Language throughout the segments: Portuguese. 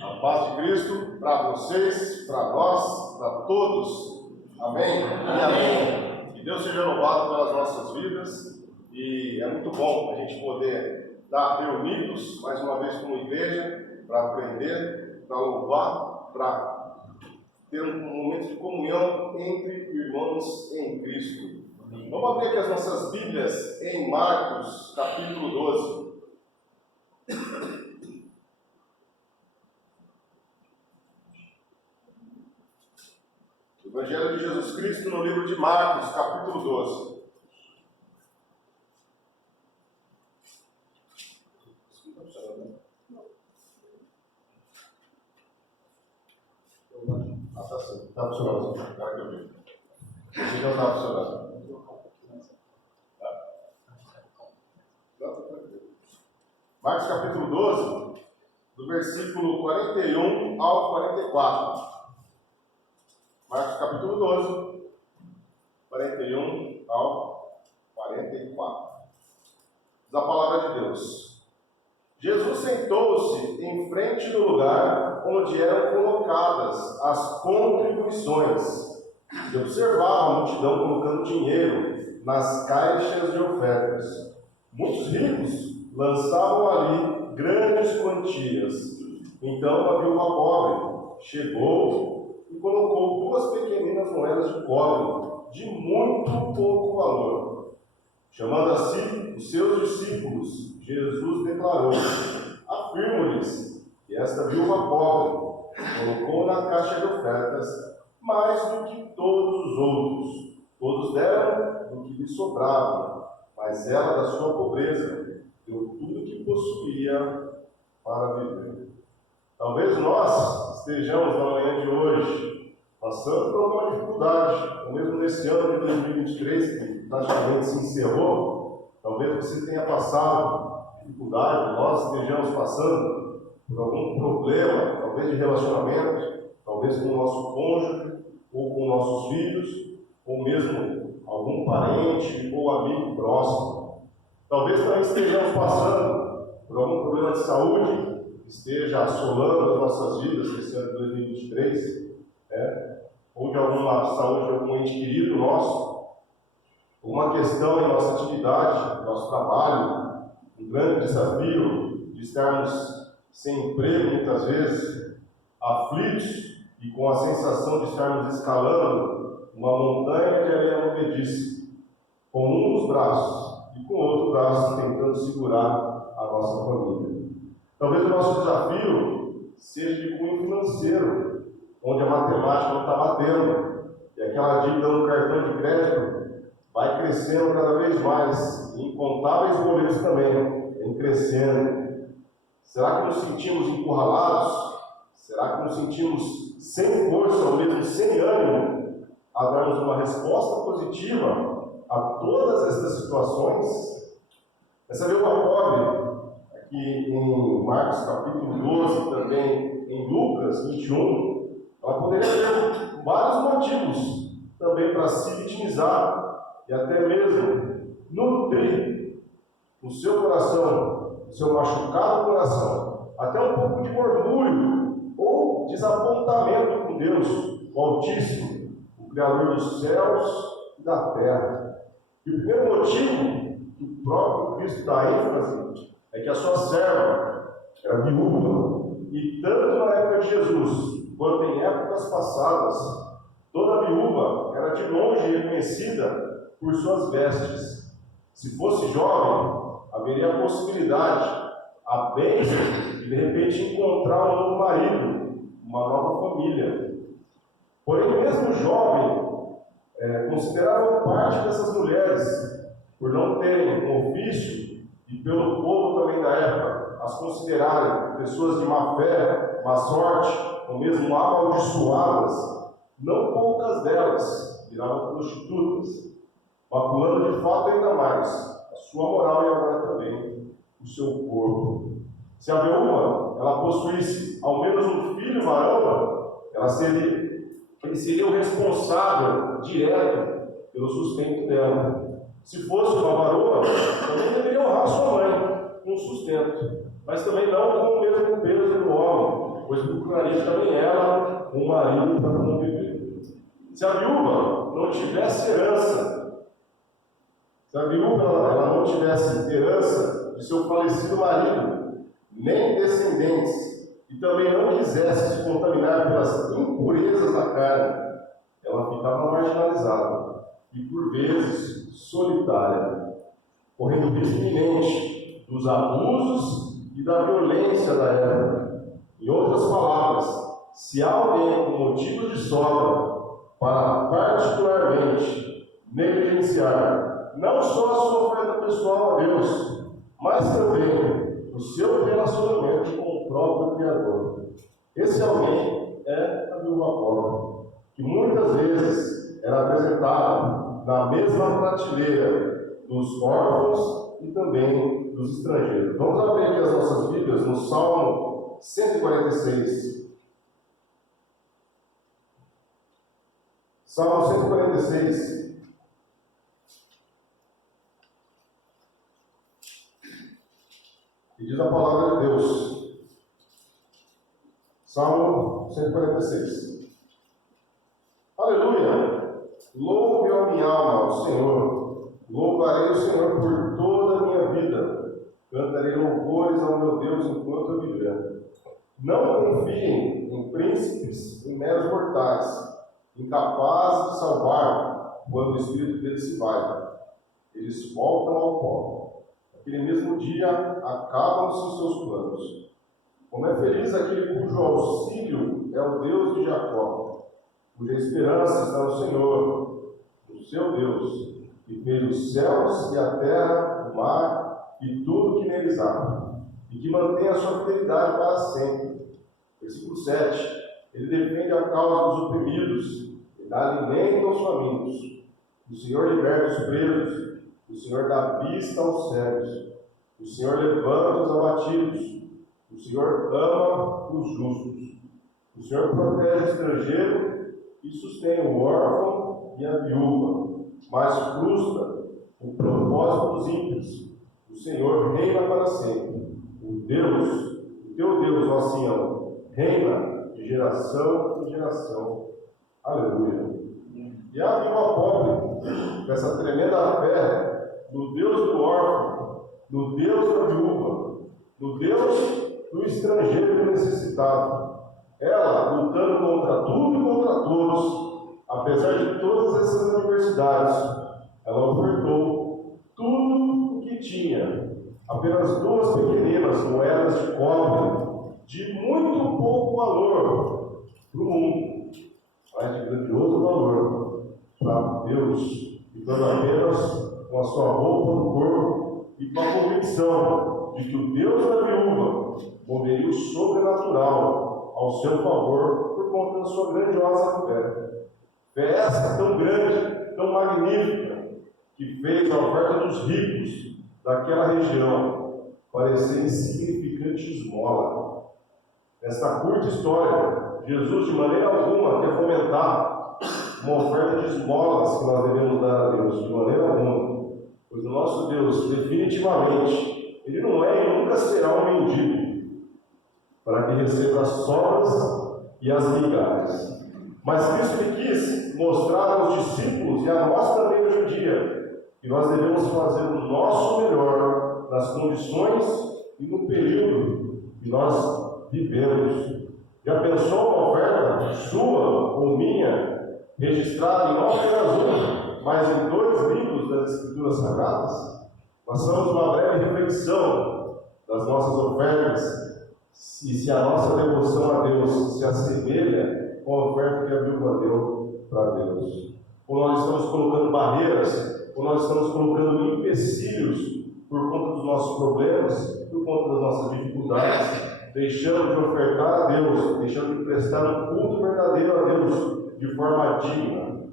A paz de Cristo para vocês, para nós, para todos. Amém? Amém. Que Deus seja louvado pelas nossas vidas. E é muito bom a gente poder estar reunidos mais uma vez como igreja para aprender, para louvar, para ter um momento de comunhão entre irmãos em Cristo. Vamos abrir aqui as nossas Bíblias em Marcos, capítulo 12. Evangelho de Jesus Cristo no livro de Marcos, capítulo 12. Ah, tá certo. Está funcionando. Agora que eu vi. Esse não está funcionando. Marcos capítulo 12, do versículo 41 ao 44. Marcos capítulo 12, 41 ao 44. Diz a palavra de Deus. Jesus sentou-se em frente do lugar onde eram colocadas as contribuições e observava a multidão colocando dinheiro nas caixas de ofertas. Muitos ricos lançavam ali grandes quantias. Então a viúva pobre chegou e colocou 2 pequeninas moedas de cobre, de muito pouco valor. Chamando a si os seus discípulos, Jesus declarou: afirmo-lhes que esta viúva pobre colocou na caixa de ofertas mais do que todos os outros. Todos deram do que lhe sobrava, mas ela, da sua pobreza, deu tudo o que possuía para viver. Talvez nós estejamos na manhã de hoje passando por alguma dificuldade, ou mesmo nesse ano de 2023, que praticamente se encerrou. Talvez você tenha passado dificuldade, nós estejamos passando por algum problema, talvez de relacionamento, talvez com o nosso cônjuge, ou com nossos filhos, ou mesmo algum parente ou amigo próximo. Talvez também estejamos passando por algum problema de saúde que esteja assolando as nossas vidas nesse ano de 2023, ou de alguma saúde de algum ente querido nosso, uma questão em nossa atividade, nosso trabalho, um grande desafio de estarmos sem emprego muitas vezes, aflitos e com a sensação de estarmos escalando uma montanha de areia movediça, com um dos braços e com o outro braço tentando segurar a nossa família. Talvez o nosso desafio seja de cunho financeiro, onde a matemática não está batendo, e aquela dívida no cartão de crédito vai crescendo cada vez mais, e incontáveis boletos também vem crescendo. Será que nos sentimos encurralados? Será que nos sentimos sem força, ou mesmo sem ânimo, a darmos uma resposta positiva a todas essas situações? Essa viúva pobre, aqui em Marcos capítulo 12, também em Lucas 21, ela poderia ter vários motivos também para se vitimizar e até mesmo nutrir o seu coração, o seu machucado coração, até um pouco de orgulho ou desapontamento com Deus, o Altíssimo, o Criador dos céus e da terra. E o primeiro motivo que o próprio Cristo dá ênfase é que a sua serva era viúva, e tanto na época de Jesus quanto em épocas passadas, toda viúva era de longe reconhecida por suas vestes. Se fosse jovem, haveria a possibilidade, a bênção de repente encontrar um novo marido, uma nova família. Porém, mesmo jovem, consideravam parte dessas mulheres, por não terem um ofício, e pelo povo também da época, as considerarem pessoas de má fé, má sorte, ou mesmo amaldiçoadas. Não poucas delas viravam prostitutas, maculando de fato ainda mais a sua moral e agora também o seu corpo. Se a viúva ela possuísse ao menos um filho varão, ele seria o responsável direto pelo sustento dela. Se fosse uma varoa, também deveria honrar sua mãe com sustento. mas também não com o mesmo peso do homem, pois procuraria também ela um marido para conviver. Se a viúva não tivesse herança, se a viúva ela não tivesse herança de seu falecido marido, nem descendentes, e também não quisesse se contaminar pelas impurezas da carne, ela ficava marginalizada e, por vezes, solitária, correndo risco iminente dos abusos e da violência da época. Em outras palavras, se há alguém com motivo de sobra para particularmente negligenciar não só a sua oferta pessoal a Deus, mas também o seu relacionamento com o próprio Criador, esse alguém é a viúva pobre, que muitas vezes era apresentada na mesma prateleira dos órfãos e também dos estrangeiros. Vamos abrir aqui as nossas Bíblias no Salmo 146. Salmo 146. E diz a palavra de Deus. Salmo 146. Aleluia! Louve a minha alma ao Senhor. Louvarei o Senhor por toda a minha vida. Cantarei louvores ao meu Deus enquanto eu viver. Não confiem em príncipes, em meros mortais, incapazes de salvar quando o espírito deles se vai. Eles voltam ao pó. Naquele mesmo dia acabam-se os seus planos. Como é feliz aquele cujo auxílio é o Deus de Jacó, cuja esperança está no Senhor, o seu Deus, que fez os céus e a terra, o mar e tudo que neles há, e que mantém a sua fidelidade para sempre. Versículo 7. Ele defende a causa dos oprimidos, e dá alimento aos famintos. O Senhor liberta os presos, o Senhor dá vista aos cegos, o Senhor levanta os abatidos, o Senhor ama os justos, o Senhor protege o estrangeiro e sustém o órfão e a viúva, mas frustra o propósito dos ímpios. O Senhor reina para sempre. O teu Deus, ó Sião, reina de geração em geração. Aleluia. E a viúva pobre, com essa tremenda fé no Deus do órfão, no Deus da viúva, no Deus do estrangeiro necessitado, ela, lutando contra tudo e contra todos, apesar de todas essas adversidades, ela ofertou tudo o que tinha, apenas 2 pequeninas moedas de cobre, de muito pouco valor para o mundo, mas de grandioso valor para Deus, ficando apenas com a sua roupa no corpo e com a convicção de que o Deus da viúva moveria o sobrenatural ao seu favor por conta da sua grandiosa fé. Fé essa tão grande, tão magnífica, que fez a oferta dos ricos daquela região parecer insignificante esmola. Nesta curta história, Jesus de maneira alguma quer fomentar uma oferta de esmolas que nós devemos dar a Deus, de maneira alguma, pois o nosso Deus, definitivamente, Ele não é e nunca será um mendigo, para que receba as sobras e as migalhas. Mas Cristo lhe quis mostrar aos discípulos, e a nós também hoje em dia, que nós devemos fazer o nosso melhor nas condições e no período que nós vivemos. Já pensou uma oferta sua ou minha, registrada em não apenas um, mas em 2 livros das Escrituras Sagradas? Façamos uma breve reflexão das nossas ofertas, e se a nossa devoção a Deus se assemelha com a oferta que a viúva deu para Deus. Ou nós estamos colocando barreiras, ou nós estamos colocando empecilhos por conta dos nossos problemas, por conta das nossas dificuldades, deixando de ofertar a Deus, deixando de prestar um culto verdadeiro a Deus de forma digna.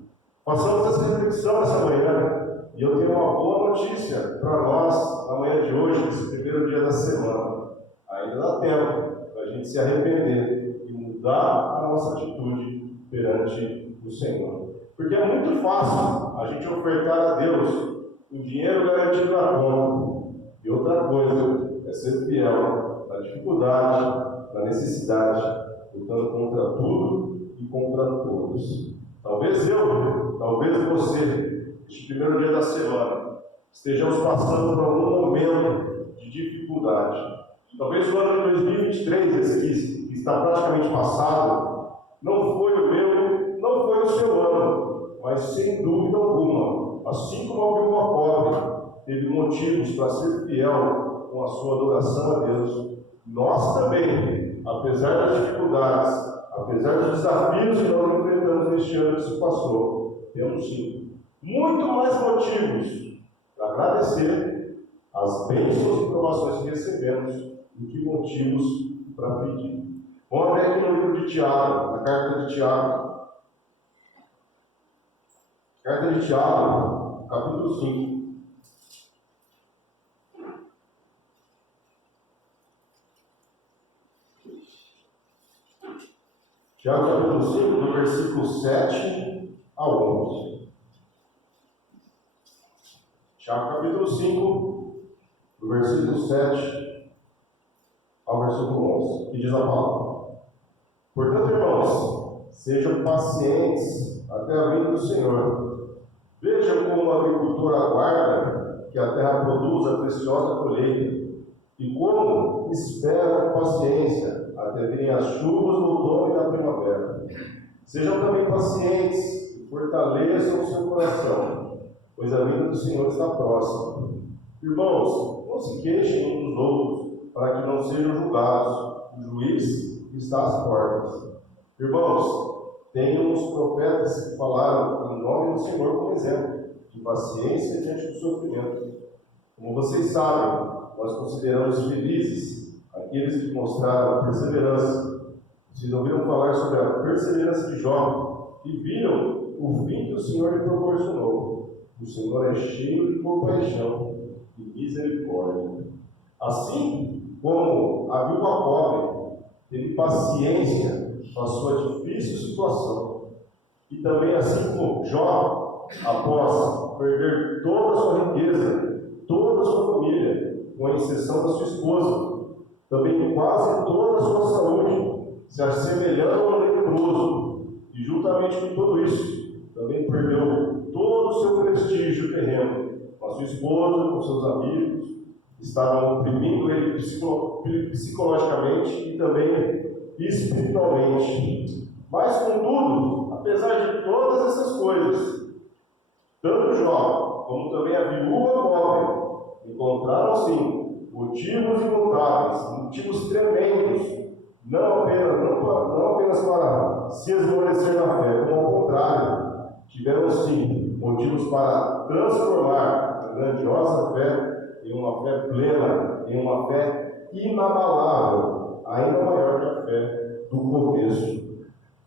Façamos essa reflexão essa manhã, e eu tenho uma boa notícia para nós na manhã de hoje, nesse primeiro dia da semana. Ainda dá tempo para a gente se arrepender e mudar a nossa atitude perante o Senhor. Porque é muito fácil a gente ofertar a Deus o dinheiro garantido na conta. E outra coisa é ser fiel dificuldade, da necessidade, lutando contra tudo e contra todos. Talvez eu, talvez você, este primeiro dia da semana, estejamos passando por algum momento de dificuldade. Talvez o ano de 2023, esse que está praticamente passado, não foi o meu, não foi o seu ano, mas sem dúvida alguma, assim como a viúva pobre teve motivos para ser fiel com a sua adoração a Deus, nós também, apesar das dificuldades, apesar dos desafios que nós enfrentamos neste ano que se passou, temos sim muito mais motivos para agradecer as bênçãos e provações que recebemos do que motivos para pedir. Vamos abrir aqui no livro de Tiago, na carta de Tiago. Carta de Tiago, capítulo 5. Tiago, capítulo 5, do versículo 7 ao 11. Tiago, capítulo 5, do versículo 7 ao versículo 11, que diz a palavra: Portanto, irmãos, sejam pacientes até a vinda do Senhor. Vejam como o agricultor aguarda que a terra produza a preciosa colheita, e como espera com paciência até virem as chuvas do outono e da primavera. Sejam também pacientes e fortaleçam o seu coração, pois a vinda do Senhor está próxima. Irmãos, não se queixem uns dos outros, para que não sejam julgados. O juiz está às portas. Irmãos, tenham os profetas que falaram em nome do Senhor como exemplo de paciência diante do sofrimento. Como vocês sabem, nós consideramos felizes aqueles que mostraram perseverança. Vocês ouviram falar sobre a perseverança de Jó e viram o fim que o Senhor lhe proporcionou. O Senhor é cheio de compaixão e misericórdia. Assim como a viúva pobre teve paciência com a sua difícil situação, e também assim como Jó, após perder toda a sua riqueza, toda a sua família, com exceção da sua esposa, também quase toda a sua saúde, se assemelhando ao leproso, e juntamente com tudo isso, também perdeu todo o seu prestígio terreno, com a sua esposa, com seus amigos, estavam oprimindo ele psicologicamente e também espiritualmente. Mas, contudo, apesar de todas essas coisas, tanto Jó como também a viúva pobre encontraram, sim, motivos incontáveis, motivos tremendos, não apenas para se esmorecer na fé, como ao contrário, tiveram, sim, motivos para transformar a grandiosa fé em uma fé plena, em uma fé inabalável, ainda maior que a fé do começo.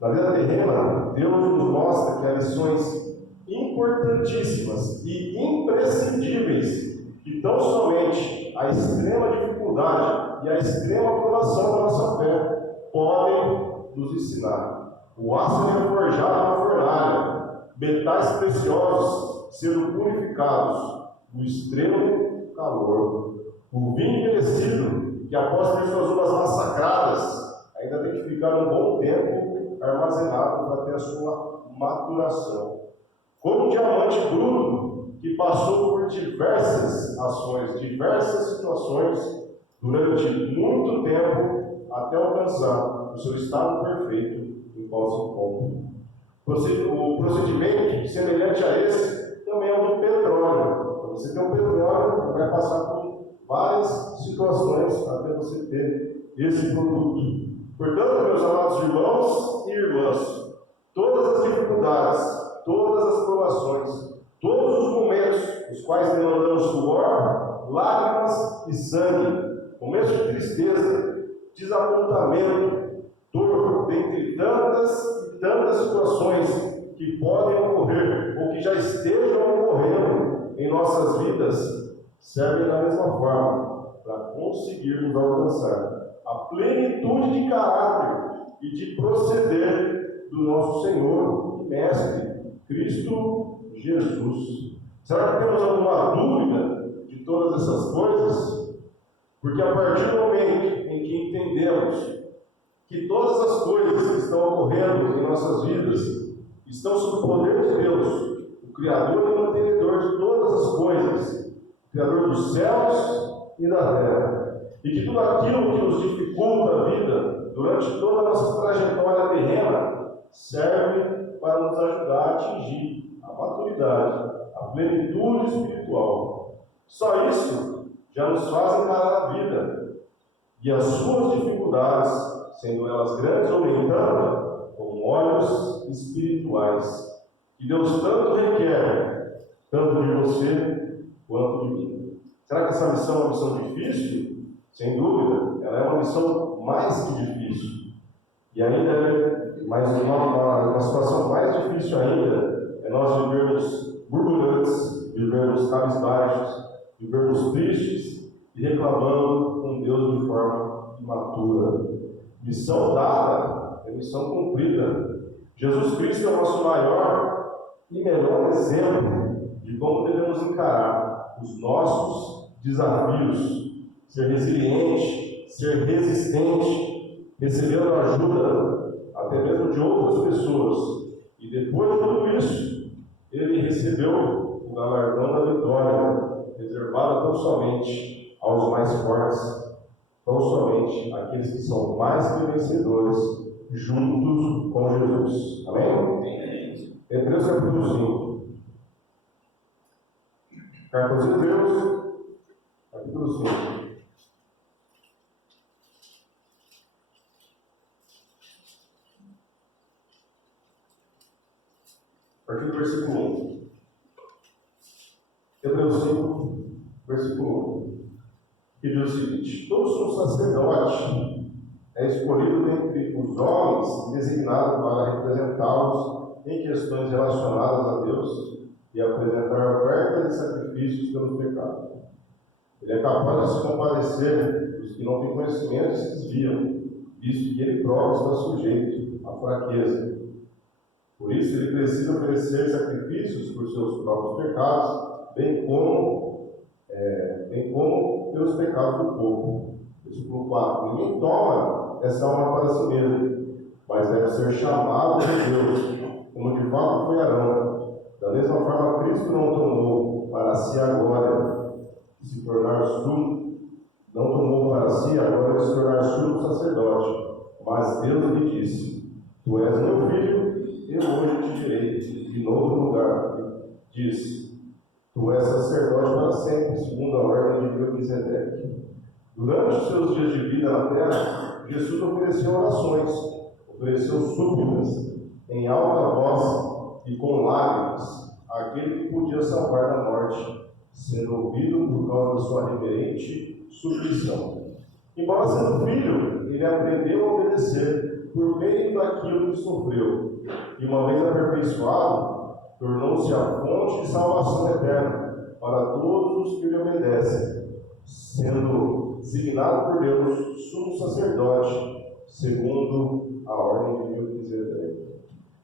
Na vida terrena, Deus nos mostra que há lições importantíssimas e imprescindíveis que tão somente a extrema dificuldade e a extrema provação da nossa fé podem nos ensinar. O aço é forjado na fornalha, metais preciosos sendo purificados, o extremo calor. O vinho envelhecido, que após ter suas uvas massacradas, ainda tem que ficar um bom tempo armazenado para ter a sua maturação. Como um diamante bruto, que passou por diversas ações, diversas situações, durante muito tempo, até alcançar o seu estado perfeito em qual se encontra. O procedimento semelhante a esse também é o do petróleo. Para você ter um petróleo, vai passar por várias situações até você ter esse produto. Portanto, meus amados irmãos e irmãs, todas as dificuldades, todas as provações, todos os momentos nos quais demandamos suor, lágrimas e sangue, momentos de tristeza, desapontamento, dor, dentre tantas e tantas situações que podem ocorrer ou que já estejam ocorrendo em nossas vidas, servem da mesma forma para conseguirmos alcançar a plenitude de caráter e de proceder do nosso Senhor e Mestre, Cristo Jesus. Será que temos alguma dúvida de todas essas coisas? Porque a partir do momento em que entendemos que todas as coisas que estão ocorrendo em nossas vidas estão sob o poder de Deus, o Criador e mantenedor de todas as coisas, o Criador dos céus e da terra, e que tudo aquilo que nos dificulta a vida durante toda a nossa trajetória terrena serve para nos ajudar a atingir a maturidade, a plenitude espiritual. Só isso já nos faz encarar a vida e as suas dificuldades, sendo elas grandes ou nem tanto, com olhos espirituais, que Deus tanto requer, tanto de você quanto de mim. Será que essa missão é uma missão difícil? Sem dúvida, ela é uma missão mais que difícil. E ainda, mais uma situação mais difícil ainda, é nós vivermos murmurantes, vivermos cabisbaixos, vivermos tristes e reclamando com Deus de forma imatura. Missão dada é missão cumprida. Jesus Cristo é o nosso maior e melhor exemplo de como devemos encarar os nossos desafios. Ser resiliente, ser resistente, recebendo ajuda até mesmo de outras pessoas. E depois de tudo isso, ele recebeu o galardão da vitória, reservado tão somente aos mais fortes, tão somente aqueles que são mais que vencedores, juntos com Jesus. Amém? Hebreus capítulo 5. Carta aos Hebreus, capítulo 5. A partir do versículo 1. Hebreus 5, versículo 1. Que diz o seguinte: todo sumo sacerdote é escolhido entre os homens e designado para representá-los em questões relacionadas a Deus e apresentar ofertas e sacrifícios pelos pecados. Ele é capaz de se compadecer dos que não têm conhecimento e se desviam, visto que ele próprio está sujeito à fraqueza. Por isso, ele precisa oferecer sacrifícios por seus próprios pecados, bem como pelos pecados do povo. Versículo 4. Ninguém toma essa honra para si mesmo, mas deve ser chamado de Deus, como de fato foi Arão. Da mesma forma, Cristo não tomou para si a glória de se tornar sumo, não tomou para si a glória de se tornar sumo sacerdote, mas Deus lhe disse: Tu és meu filho, eu hoje te tirei de novo lugar. Diz: Tu és sacerdote para sempre, segundo a ordem de Melquisedeque. Durante os seus dias de vida na terra, Jesus ofereceu orações, ofereceu súplicas em alta voz e com lágrimas àquele que podia salvar da morte, sendo ouvido por causa da sua reverente submissão. Embora sendo filho, ele aprendeu a obedecer por meio daquilo que sofreu, e uma vez aperfeiçoado, tornou-se a fonte de salvação eterna para todos os que lhe obedecem, sendo designado por Deus sumo sacerdote, segundo a ordem de Melquisedeque.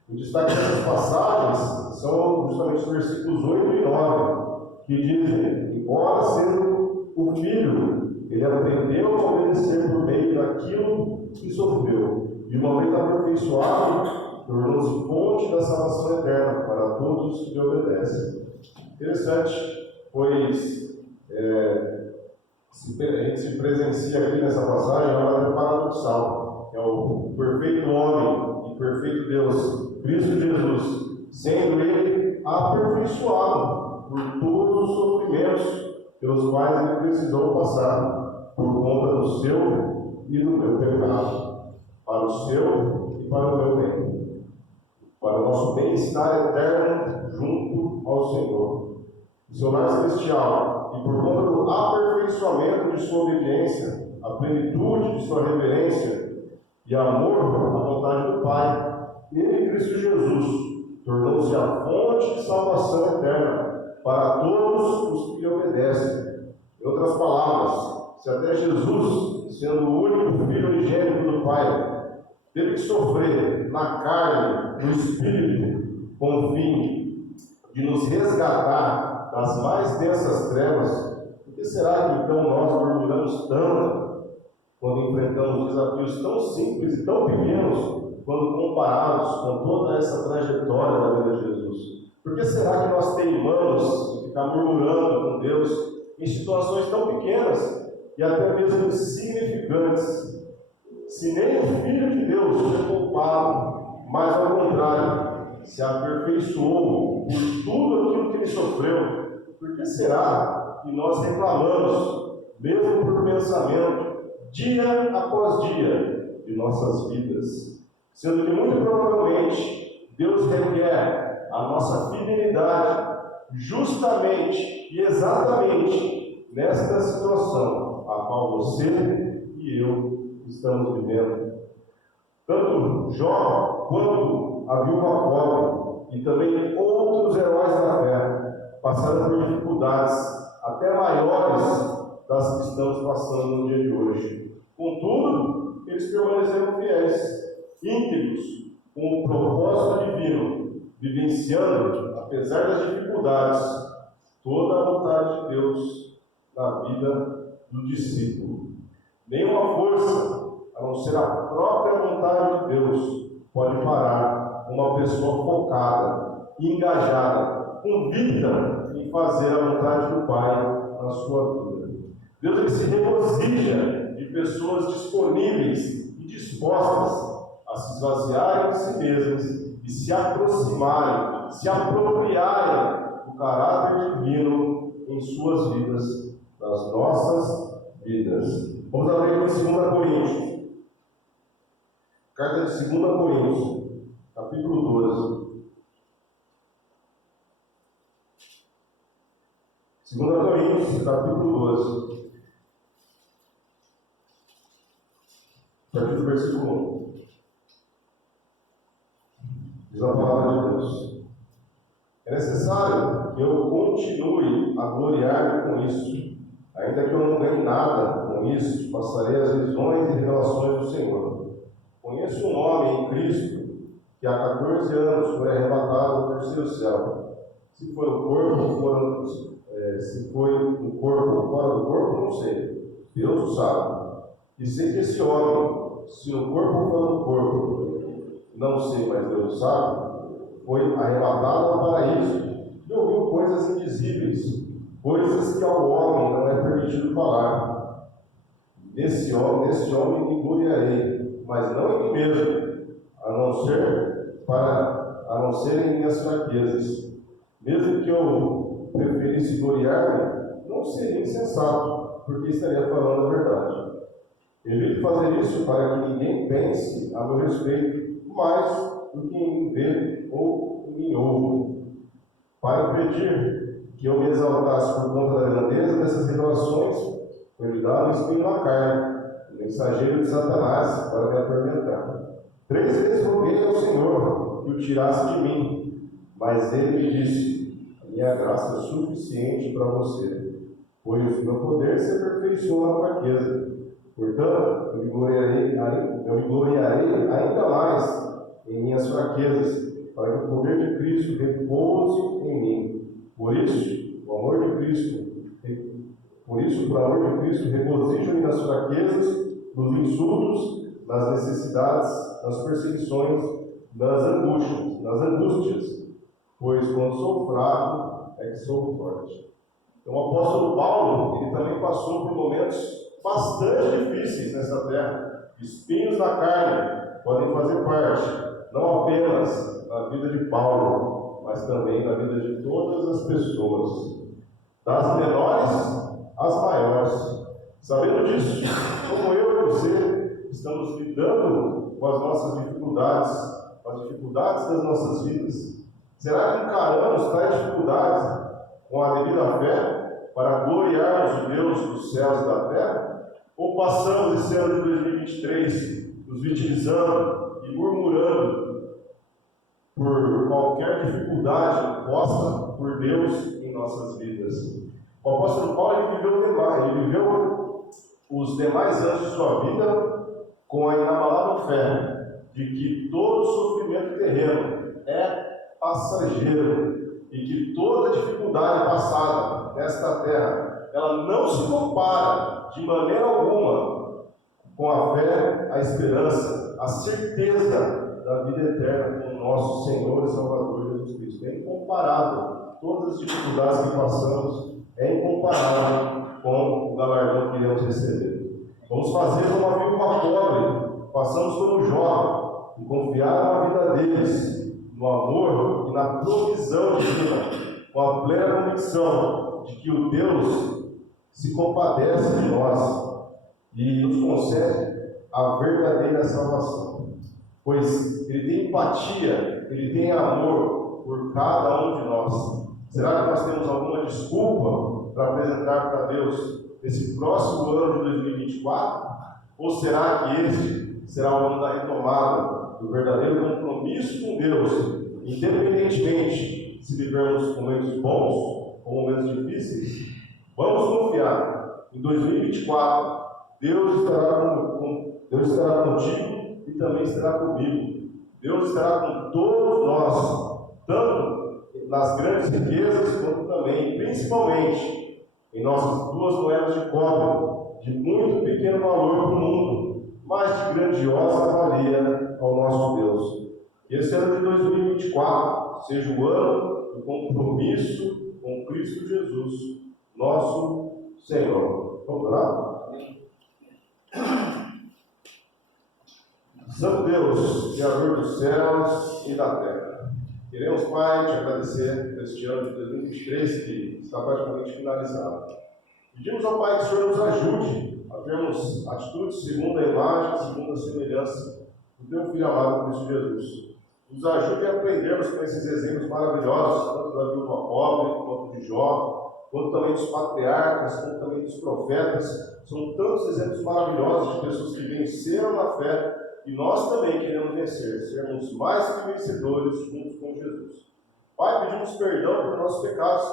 O destaque dessas passagens são justamente os versículos 8 e 9, que dizem: embora sendo o filho, ele aprendeu a obedecer por meio daquilo que sofreu, e uma vez aperfeiçoado, tornou-se fonte da salvação eterna para todos os que lhe obedecem. Interessante, pois a gente se presencia aqui nessa passagem uma maneira paradoxal. É o perfeito homem e perfeito Deus, Cristo Jesus, sendo ele aperfeiçoado por todos os sofrimentos pelos quais ele precisou passar por conta do seu e do meu pecado, para o seu e para o meu bem, para o nosso bem-estar eterno junto ao Senhor. O seu lar celestial, e por conta do aperfeiçoamento de sua obediência, a plenitude de sua reverência e amor à vontade do Pai, ele, Cristo Jesus, tornou-se a fonte de salvação eterna para todos os que lhe obedecem. Em outras palavras, se até Jesus, sendo o único Filho unigênito do Pai, teve que sofrer na carne, no Espírito, com o fim de nos resgatar das mais densas trevas, por que será que então nós murmuramos tanto? quando enfrentamos desafios tão simples e tão pequenos, quando comparados com toda essa trajetória da vida de Jesus? Por que será que nós teimamos em ficar murmurando com Deus em situações tão pequenas e até mesmo insignificantes? Se nem o Filho de Deus foi poupado, mas ao contrário, se aperfeiçoou por tudo aquilo que ele sofreu, por que será que nós reclamamos, mesmo por pensamento, dia após dia, de nossas vidas? Sendo que muito provavelmente Deus requer a nossa fidelidade justamente e exatamente nesta situação a qual você e eu estamos vivendo. Tanto Jó quanto a viúva pobre e também outros heróis da fé passaram por dificuldades até maiores das que estamos passando no dia de hoje. Contudo, eles permaneceram fiéis, íntegros, com o propósito divino, vivenciando, apesar das dificuldades, toda a vontade de Deus na vida do discípulo. Nenhuma força, a não ser a própria vontade de Deus, pode parar uma pessoa focada, engajada, convicta em fazer a vontade do Pai na sua vida. Deus ele se regozija de pessoas disponíveis e dispostas a se esvaziarem de si mesmas e se aproximarem, se apropriarem do caráter divino em suas vidas, nas nossas vidas. Vamos abrir em 2 Coríntios. Carta de 2 Coríntios, capítulo 12. 2 Coríntios, capítulo 12. A partir do versículo 1. Diz a palavra de Deus: é necessário que eu continue a gloriar-me com isso. Ainda que eu não ganhe nada com isso, passarei as visões e revelações do Senhor. Conheço um homem em Cristo que há 14 anos foi arrebatado ao terceiro céu. Se foi o corpo ou fora, se foi o corpo ou fora do corpo, não sei. Deus o sabe. E sei que esse homem, se no corpo ou fora do corpo, não sei, mas Deus sabe, foi arrebatado ao paraíso e ouviu coisas indizíveis, coisas que ao homem não é permitido falar. Desse homem me gloriarei, mas não em mim mesmo, a não ser em minhas fraquezas. Mesmo que eu preferisse gloriar-me, não seria insensato, porque estaria falando a verdade. Evito fazer isso para que ninguém pense a meu respeito mais do que em mim vê ou em mim ouve, para impedir que eu me exaltasse por conta da grandeza dessas revelações. Foi-me dado um espinho na carne, o mensageiro de Satanás, para me atormentar. 3 vezes roguei ao Senhor que o tirasse de mim, mas ele me disse: a minha graça é suficiente para você, pois o meu poder se aperfeiçoa na fraqueza. Portanto, eu me gloriarei ainda mais em minhas fraquezas, para que o poder de Cristo repouse em mim. Por isso, por amor de Cristo, regozijo-me nas fraquezas, nos insultos, nas necessidades, nas perseguições, nas angústias, pois quando sou fraco é que sou forte. Então, o apóstolo Paulo, ele também passou por momentos bastante difíceis nessa terra. Espinhos na carne podem fazer parte, não apenas na vida de Paulo, mas também na vida de todas as pessoas, das menores às maiores. Sabendo disso, como eu e você estamos lidando com as nossas dificuldades, com as dificuldades das nossas vidas? Será que encaramos tais dificuldades com a devida fé para gloriarmos o Deus dos céus e da terra? Ou passamos esse ano de 2023 nos vitimizando e murmurando por qualquer dificuldade posta por Deus em nossas vidas? O apóstolo Paulo ele viveu os demais anos de sua vida com a inabalável fé de que todo sofrimento terreno é passageiro e que toda dificuldade passada nesta terra, ela não se compara de maneira alguma com a fé, a esperança, a certeza da vida eterna com o nosso Senhor e Salvador Jesus Cristo. É incomparável. Todas as dificuldades que passamos é incomparável com o galardão que iremos receber. Vamos fazer como a viúva pobre, passamos como Jó, e confiar na vida deles, no amor e na provisão divina, com a plena convicção de que o Deus se compadece de nós e nos concede a verdadeira salvação, pois Ele tem empatia, Ele tem amor por cada um de nós. Será que nós temos alguma desculpa para apresentar para Deus esse próximo ano de 2024? Ou será que este será o ano da retomada, do verdadeiro compromisso com Deus, independentemente se vivermos momentos bons ou momentos difíceis? Vamos confiar. Em 2024, Deus estará contigo e também estará comigo. Deus estará com todos nós, tanto nas grandes riquezas, quanto também, principalmente, em nossas duas moedas de cobre, de muito pequeno valor para o mundo, mas de grandiosa valia ao nosso Deus. Que esse ano de 2024 seja o ano do compromisso com Cristo Jesus, nosso Senhor. Vamos orar? Santo Deus, Criador dos céus e da terra, queremos, Pai, te agradecer por este ano de 2023 que está praticamente finalizado. Pedimos ao Pai que o Senhor nos ajude a termos atitudes segundo a imagem, segundo a semelhança do Teu Filho amado Cristo Jesus. Nos ajude a aprendermos com esses exemplos maravilhosos, tanto da viúva pobre, quanto de Jó, quanto também dos patriarcas, quanto também dos profetas. São tantos exemplos maravilhosos de pessoas que venceram na fé, e nós também queremos vencer, sermos mais que vencedores juntos com Jesus. Pai, pedimos perdão por nossos pecados,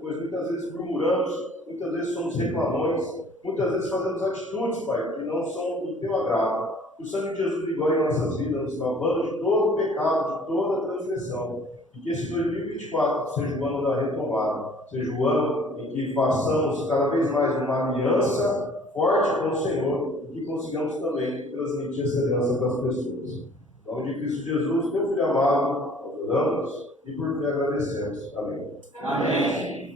pois muitas vezes murmuramos, muitas vezes somos reclamões, muitas vezes fazemos atitudes, Pai, que não são do Teu agrado. Que o sangue de Jesus vigore em nossas vidas, nos lavando de todo o pecado, de toda a transgressão. E que esse 2024 seja o ano da retomada, seja o ano em que façamos cada vez mais uma aliança forte com o Senhor, e que consigamos também transmitir essa aliança para as pessoas. Em nome de Cristo Jesus, Teu Filho amado, nós oramos e por fé agradecemos. Amém. Amém.